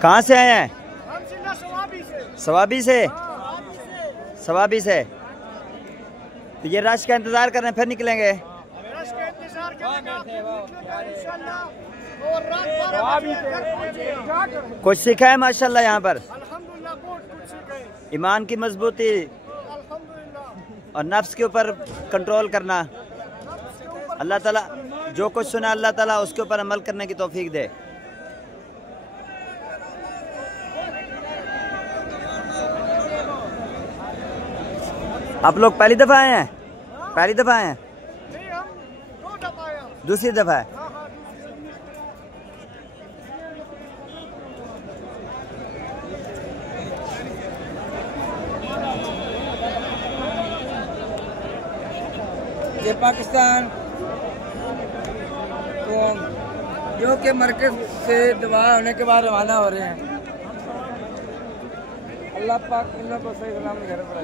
कहाँ से आए हैं? सवाबी से। सवाबी से। तो ये रश का इंतजार कर रहे हैं, फिर निकलेंगे। रश का इंतजार करेंगे। कुछ सीखा है माशाल्लाह यहाँ पर? अल्हम्दुलिल्लाह बहुत कुछ सीखे। ईमान की मजबूती अल्हम्दुलिल्लाह। और नफ्स के ऊपर कंट्रोल करना। अल्लाह ताला जो कुछ सुना अल्लाह ताला उसके ऊपर अमल करने की तौफीक दे। आप लोग पहली दफा आए हैं? पहली दफा आए हैं? नहीं, हम 2 दफा आए। दूसरी दफा है? हाँ हाँ। ये पाकिस्तान कौम जो के मरकज से दवा होने के बाद रवाना हो रहे हैं। अल्लाह पाक इन लोगों को सही सलामत घर पर